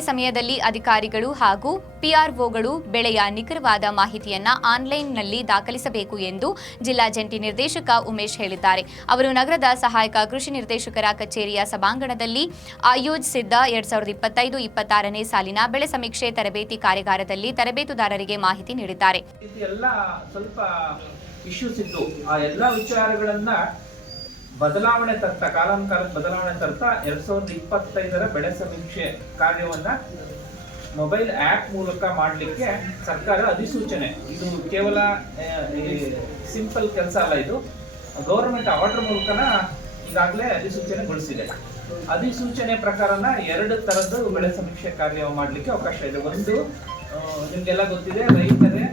ಸಮಯದಲ್ಲಿ ಅಧಿಕಾರಿಗಳು ಹಾಗೂ ಪಿಆರ್ಒಗಳು ಬೆಳೆಯ ನಿಖರವಾದ ಮಾಹಿತಿಯನ್ನ ಆನ್ಲೈನ್ನಲ್ಲಿ ದಾಖಲಿಸಬೇಕು ಎಂದು ಜಿಲ್ಲಾ ಜಂಟಿ ನಿರ್ದೇಶಕ ಉಮೇಶ್ ಹೇಳಿದ್ದಾರೆ. ಅವರು ನಗರದ ಸಹಾಯಕ ಕೃಷಿ ನಿರ್ದೇಶಕರ ಕಚೇರಿಯ ಸಭಾಂಗಣದಲ್ಲಿ ಆಯೋಜಿಸಿದ್ದ ಎರಡ್ ಸಾವಿರದ ಇಪ್ಪತ್ತೈದು ಇಪ್ಪತ್ತಾರನೇ ಸಾಲಿನ ಬೆಳೆ ಸಮೀಕ್ಷೆ ತರಬೇತಿ ಕಾರ್ಯಾಗಾರದಲ್ಲಿ ತರಬೇತುದಾರರಿಗೆ ಮಾಹಿತಿ ನೀಡಿದ್ದಾರೆ. ಬದಲಾವಣೆ ತರ್ತ ಕಾಲಾನುಕಾಲ ಬದಲಾವಣೆ ತರ್ತ ಎರಡ್ ಸಾವಿರದ ಇಪ್ಪತ್ತೈದರ ಬೆಳೆ ಸಮೀಕ್ಷೆ ಕಾರ್ಯವನ್ನ ಮೊಬೈಲ್ ಆಪ್ ಮೂಲಕ ಮಾಡಲಿಕ್ಕೆ ಸರ್ಕಾರ ಅಧಿಸೂಚನೆ. ಇದು ಕೇವಲ ಸಿಂಪಲ್ ಕೆಲಸ ಅಲ್ಲ ಇದು. ಗೌರ್ಮೆಂಟ್ ಆರ್ಡರ್ ಮೂಲಕನ ಈಗಾಗಲೇ ಅಧಿಸೂಚನೆಗೊಳಿಸಿದೆ. ಅಧಿಸೂಚನೆ ಪ್ರಕಾರನ ಎರಡು ತರದ್ದು ಬೆಳೆ ಸಮೀಕ್ಷೆ ಕಾರ್ಯ ಮಾಡಲಿಕ್ಕೆ ಅವಕಾಶ ಇದೆ. ಒಂದು ನಿಮ್ಗೆಲ್ಲ ಗೊತ್ತಿದೆ, ರೈತರೇ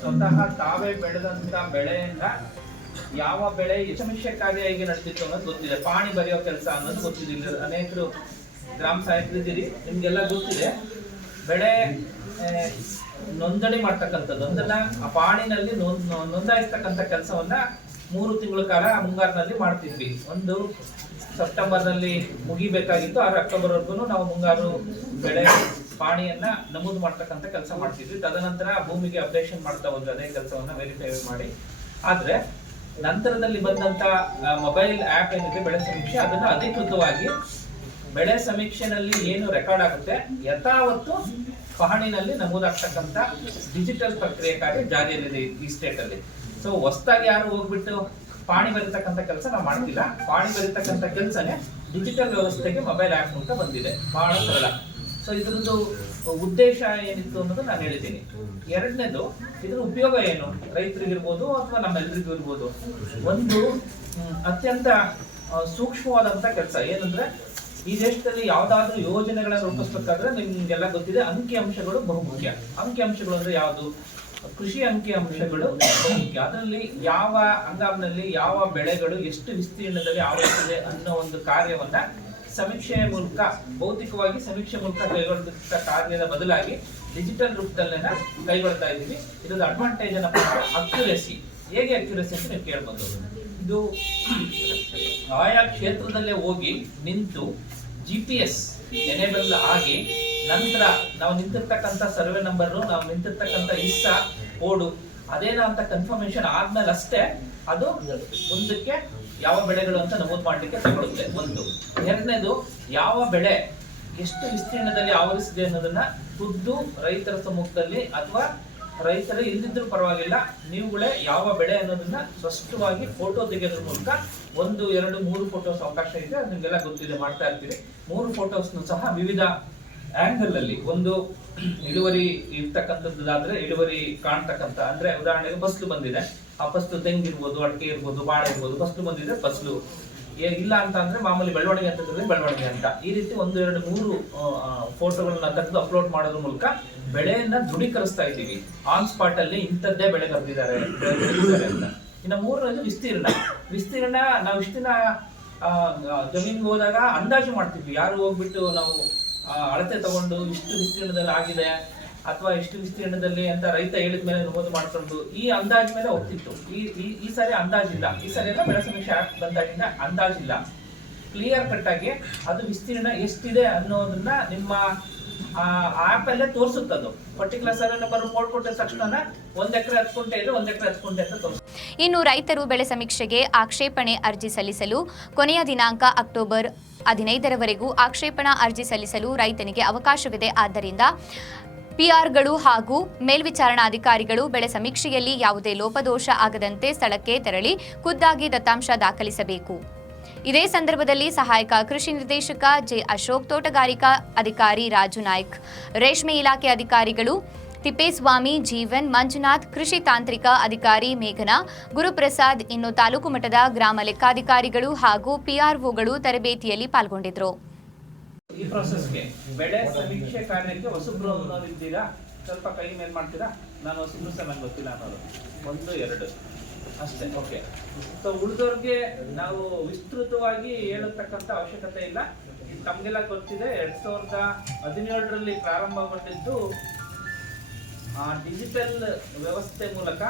ಸ್ವತಃ ತಾವೇ ಬೆಳೆದಂತ ಬೆಳೆಯನ್ನ ಯಾವ ಬೆಳೆ ಸಮೀಕ್ಷೆ ಕಾರ್ಯ ಹೇಗೆ ನಡೆದಿತ್ತು ಅನ್ನೋದು ಗೊತ್ತಿದೆ. ಪಾಣಿ ಬರೆಯೋ ಕೆಲಸ ಅನ್ನೋದು ಗೊತ್ತಿದೆ. ಅನೇಕರು ಗ್ರಾಮ ಸಾಹಿತ್ಯ ಇದ್ದೀರಿ, ನಿಮ್ಗೆಲ್ಲ ಗೊತ್ತಿದೆ. ಬೆಳೆ ನೋಂದಣಿ ಮಾಡ್ತಕ್ಕಂಥದ್ದು ಅದನ್ನ ಆ ಪಾಣಿನಲ್ಲಿ ನೋಂದ್ ನೋಂದಾಯಿಸ್ತಕ್ಕಂಥ ಕೆಲಸವನ್ನ ಮೂರು ತಿಂಗಳ ಕಾಲ ಮುಂಗಾರಿನಲ್ಲಿ ಮಾಡ್ತಿದ್ವಿ. ಒಂದು ಸೆಪ್ಟೆಂಬರ್ನಲ್ಲಿ ಮುಗಿಬೇಕಾಗಿತ್ತು ಆದ್ರೆ ಅಕ್ಟೋಬರ್ವರೆಗೂ ನಾವು ಮುಂಗಾರು ಬೆಳೆ ಪಾಣಿಯನ್ನ ನಮೂದು ಮಾಡ್ತಕ್ಕಂಥ ಕೆಲಸ ಮಾಡ್ತಿದ್ವಿ. ತದನಂತರ ಭೂಮಿಗೆ ಅಪ್ಡೇಷನ್ ಮಾಡ್ತಾ ಹೋದ್ರೆ ಅದೇ ಕೆಲಸವನ್ನ ವೆರಿಫೈ ಮಾಡಿ. ಆದ್ರೆ ನಂತರದಲ್ಲಿ ಬಂದಂತ ಮೊಬೈಲ್ ಆಪ್ ಏನಿದೆ, ಬೆಳೆ ಸಮೀಕ್ಷೆ, ಅದನ್ನ ಅಧಿಕೃತವಾಗಿ ಬೆಳೆ ಸಮೀಕ್ಷೆನಲ್ಲಿ ಏನು ರೆಕಾರ್ಡ್ ಆಗುತ್ತೆ, ಯಥಾವತ್ತು ಪಹಣಿನಲ್ಲಿ ನಮೂದಾಗ್ತಕ್ಕಂಥ ಡಿಜಿಟಲ್ ಪ್ರಕ್ರಿಯೆ ಕಾರ್ಯ ಜಾರಿಯಲ್ಲಿದೆ ಈ ಸ್ಟೇಟ್ ಅಲ್ಲಿ. ಸೊ ಹೊಸದಾಗಿ ಯಾರು ಹೋಗ್ಬಿಟ್ಟು ಪಾಣಿ ಬರೀತಕ್ಕಂಥ ಕೆಲಸ ನಾವು ಮಾಡ್ತಿಲ್ಲ. ಪಾಣಿ ಬರೀತಕ್ಕಂಥ ಕೆಲಸನೇ ಡಿಜಿಟಲ್ ವ್ಯವಸ್ಥೆಗೆ ಮೊಬೈಲ್ ಆಪ್ ಮೂಲಕ ಬಂದಿದೆ. ಬಹಳ ಸರಳ. ಸೊ ಇದ್ರದ್ದು ಉದ್ದೇಶ ಏನಿತ್ತು ಅನ್ನೋದು ನಾನು ಹೇಳಿದ್ದೀನಿ. ಎರಡನೇದು ಇದರ ಉಪಯೋಗ ಏನು? ರೈತರಿಗಿರ್ಬೋದು ಅಥವಾ ನಮ್ಮೆಲ್ಲರಿಗೂ ಇರ್ಬೋದು? ಒಂದು ಅತ್ಯಂತ ಸೂಕ್ಷ್ಮವಾದಂತ ಕೆಲಸ. ಏನಂದ್ರೆ, ಈ ದೇಶದಲ್ಲಿ ಯಾವ್ದಾದ್ರು ಯೋಜನೆಗಳನ್ನ ರೂಪಿಸ್ಬೇಕಾದ್ರೆ ನಿಮ್ಗೆಲ್ಲ ಗೊತ್ತಿದೆ, ಅಂಕಿ ಅಂಶಗಳು ಬಹುಮುಖ್ಯ ಅಂಕಿ ಅಂಶಗಳು ಅಂದ್ರೆ ಯಾವುದು? ಕೃಷಿ ಅಂಕಿ ಅಂಶಗಳು ಬಹುಮುಖ್ಯ ಅದರಲ್ಲಿ ಯಾವ ಹಂಗಾಮಿನಲ್ಲಿ ಯಾವ ಬೆಳೆಗಳು ಎಷ್ಟು ವಿಸ್ತೀರ್ಣದಲ್ಲಿ ಆವರಿಸಿದೆ ಅನ್ನೋ ಒಂದು ಕಾರ್ಯವನ್ನ ಸಮೀಕ್ಷೆಯ ಮೂಲಕ, ಭೌತಿಕವಾಗಿ ಸಮೀಕ್ಷೆ ಮೂಲಕ ಕೈಗೊಳ್ಳುತ್ತ ಕಾರ್ಯದ ಬದಲಾಗಿ ಡಿಜಿಟಲ್ ರೂಪದಲ್ಲೇನ ಕೈಗೊಳ್ತಾ ಇದ್ದೀವಿ. ಇದೊಂದು ಅಡ್ವಾಂಟೇಜ್ ಏನಪ್ಪ ಅಕ್ಯುರೆಸಿ ಹೇಗೆ ಅಕ್ಯುರೆಸಿ ಅಂತ ನೀವು ಕೇಳ್ಬೋದು. ಇದು ಆಯಾ ಕ್ಷೇತ್ರದಲ್ಲೇ ಹೋಗಿ ನಿಂತು ಜಿ ಪಿ ಎಸ್ ಎನೇಬಲ್ ಆಗಿ ನಂತರ ನಾವು ನಿಂತಿರ್ತಕ್ಕಂಥ ಸರ್ವೆ ನಂಬರ್ ನಾವು ನಿಂತಿರ್ತಕ್ಕಂಥ ಇಸ್ಸಾ, ಕೋಡು ಅದೇನೋ ಅಂತ ಕನ್ಫರ್ಮೇಶನ್ ಆದ್ಮೇಲೆ ಅಷ್ಟೇ ಅದು ಮುಂದಕ್ಕೆ ಯಾವ ಬೆಳೆಗಳು ಅಂತ ನಮೂದು ಮಾಡ್ಲಿಕ್ಕೆ ತಗೊಳುತ್ತೆ, ಒಂದು. ಎರಡನೇದು, ಯಾವ ಬೆಳೆ ಎಷ್ಟು ವಿಸ್ತೀರ್ಣದಲ್ಲಿ ಆವರಿಸಿದೆ ಅನ್ನೋದನ್ನ ಖುದ್ದು ರೈತರ ಸಮ್ಮುಖದಲ್ಲಿ ಅಥವಾ ರೈತರು ಇಲ್ದಿದ್ರು ಪರವಾಗಿಲ್ಲ, ನೀವುಗಳೇ ಯಾವ ಬೆಳೆ ಅನ್ನೋದನ್ನ ಸ್ಪಷ್ಟವಾಗಿ ಫೋಟೋ ತೆಗೆಯೋದ್ರ ಮೂಲಕ ಒಂದು, ಎರಡು, ಮೂರು ಫೋಟೋಸ್ ಅವಕಾಶ ಇದೆ ನಿಮಗೆಲ್ಲ ಗೊತ್ತಿದೆ, ಮಾಡ್ತಾ ಇರ್ತೀವಿ ಮೂರು ಫೋಟೋಸ್ನು ಸಹ ವಿವಿಧ ಆಂಗಲ್ ಅಲ್ಲಿ ಒಂದು ಇಳುವರಿ ಇರ್ತಕ್ಕಂಥದ್ದಾದ್ರೆ ಇಳುವರಿ ಕಾಣ್ತಕ್ಕಂಥ, ಅಂದ್ರೆ ಉದಾಹರಣೆಗೆ ಫಸ್ಲು ಬಂದಿದೆ. ಆ ಫಸ್ಲು ತೆಂಗಿರ್ಬೋದು, ಅಡಿಕೆ ಇರ್ಬೋದು, ಬಾಳೆ ಇರ್ಬೋದು, ಫಸ್ಲು ಬಂದಿದೆ, ಫಸ್ಲು. ಇಲ್ಲ ಅಂತ ಅಂದ್ರೆ ಮಾಮೂಲಿ ಬೆಳವಣಿಗೆ ಅಂತ ಬೆಳವಣಿಗೆ ಅಂತ. ಈ ರೀತಿ ಒಂದು, ಎರಡು, ಮೂರು ಫೋಟೋಗಳನ್ನ ತೆಗೆದು ಅಪ್ಲೋಡ್ ಮಾಡೋದ್ರ ಮೂಲಕ ಬೆಳೆಯನ್ನ ದೃಢೀಕರಿಸ್ತಾ ಇದ್ದೀವಿ. ಆನ್ ಸ್ಪಾಟ್ ಅಲ್ಲಿ ಇಂಥದ್ದೇ ಬೆಳೆ ಕರೆದಿದ್ದಾರೆ ಅಂತ. ಇನ್ನು ಮೂರನೇದು ವಿಸ್ತೀರ್ಣ. ವಿಸ್ತೀರ್ಣ, ನಾವು ಇಷ್ಟಿನ ಜಮೀನ್ಗೆ ಹೋದಾಗ ಅಂದಾಜು ಮಾಡ್ತಿದ್ವಿ ಯಾರು ಹೋಗ್ಬಿಟ್ಟು ನಾವು ಅಳತೆ ತಗೊಂಡು ಇಷ್ಟು ವಿಸ್ತೀರ್ಣದಲ್ಲಿ ಆಗಿದೆ ಅಥವಾ ಇಷ್ಟು ವಿಸ್ತೀರ್ಣದಲ್ಲಿ ಅಂತ ರೈತ ಹೇಳಿದ ಮೇಲೆ ನಮೂದು ಮಾಡ್ಕೊಂಡು ಈ ಅಂದಾಜ್ ಮೇಲೆ ಹೋಗ್ತಿತ್ತು ಈ, ಈ- ಈ ಸಾರಿ ಅಂದಾಜಿಲ್ಲ ಈ ಸಾರಿ ಎಲ್ಲ ಬೆಳೆ ಸಮೀಕ್ಷೆ ಬಂದಾಗಿಂದ ಅಂದಾಜಿಲ್ಲ ಕ್ಲಿಯರ್ ಕಟ್ ಆಗಿ ಅದು ವಿಸ್ತೀರ್ಣ ಎಷ್ಟಿದೆ ಅನ್ನೋದನ್ನ ನಿಮ್ಮ ಆಪ್ ಅಲ್ಲೇ ತೋರಿಸುತ್ತದು ಪರ್ಟಿಕ್ಯುಲರ್ ಸರ್ವೆ ನಂಬರ್ ರಿಪೋರ್ಟ್ ಕೊಟ್ಟ ತಕ್ಷಣ ಒಂದ್ ಎಕರೆ ಹತ್ತು ಕುಂಟೆ ಇದೆ ಒಂದ್ ಎಕರೆ ಹತ್ತು ಕುಂಟೆ ಅಂತ ತೋರಿಸುತ್ತೆ. ಇನ್ನು ರೈತರು ಬೆಳೆ ಸಮೀಕ್ಷೆಗೆ ಆಕ್ಷೇಪಣೆ ಅರ್ಜಿ ಸಲ್ಲಿಸಲು ಕೊನೆಯ ದಿನಾಂಕ ಅಕ್ಟೋಬರ್ ಹದಿನೈದರವರೆಗೂ ಆಕ್ಷೇಪಣಾ ಅರ್ಜಿ ಸಲ್ಲಿಸಲು ರೈತನಿಗೆ ಅವಕಾಶವಿದೆ. ಆದ್ದರಿಂದ ಪಿಆರ್ಗಳು ಹಾಗೂ ಮೇಲ್ವಿಚಾರಣಾಧಿಕಾರಿಗಳು ಬೆಳೆ ಸಮೀಕ್ಷೆಯಲ್ಲಿ ಯಾವುದೇ ಲೋಪದೋಷ ಆಗದಂತೆ ಸ್ಥಳಕ್ಕೆ ತೆರಳಿ ಖುದ್ದಾಗಿ ದತ್ತಾಂಶ ದಾಖಲಿಸಬೇಕು. ಇದೇ ಸಂದರ್ಭದಲ್ಲಿ ಸಹಾಯಕ ಕೃಷಿ ನಿರ್ದೇಶಕ ಜೆ ಅಶೋಕ್ ತೋಟಗಾರಿಕಾ ಅಧಿಕಾರಿ ರಾಜು ನಾಯ್ಕ್, ರೇಷ್ಮೆ ಇಲಾಖೆ ಅಧಿಕಾರಿಗಳು ತಿಪ್ಪೇಸ್ವಾಮಿ, ಜೀವನ್ ಮಂಜುನಾಥ್, ಕೃಷಿ ತಾಂತ್ರಿಕ ಅಧಿಕಾರಿ ಮೇಘನಾ, ಗುರುಪ್ರಸಾದ್ ಇನ್ನು ತಾಲೂಕು ಮಟ್ಟದ ಗ್ರಾಮ ಲೆಕ್ಕಾಧಿಕಾರಿಗಳು ಹಾಗೂ ಪಿಆರ್ಒಗಳು ತರಬೇತಿಯಲ್ಲಿ ಪಾಲ್ಗೊಂಡಿದ್ದರು ಈ ಬೆಳೆ ಸಮೀಕ್ಷೆ ಕಾರ್ಯಕ್ಕೆ ಹೊಸಬ್ರು ಸ್ವಲ್ಪ ಕೈ ಮೇಲೆ ಮಾಡ್ತೀರಾ? ನಾನು ಹೊಸಬ್ರು ಗೊತ್ತಿಲ್ಲ ಅನ್ನೋರು ಒಂದು, ಎರಡು. ಅಷ್ಟೇ ಓಕೆ ಸೊ ಉಳಿದವ್ರಿಗೆ ನಾವು ವಿಸ್ತೃತವಾಗಿ ಹೇಳತಕ್ಕಂಥ ಅವಶ್ಯಕತೆ ಇಲ್ಲ. ಇದು ತಮಗೆಲ್ಲ ಗೊತ್ತಿದೆ, ಎರಡ್ ಸಾವಿರದ ಹದಿನೇಳರಲ್ಲಿ ಪ್ರಾರಂಭಗೊಂಡಿದ್ದು, ಆ ಡಿಜಿಟಲ್ ವ್ಯವಸ್ಥೆ ಮೂಲಕ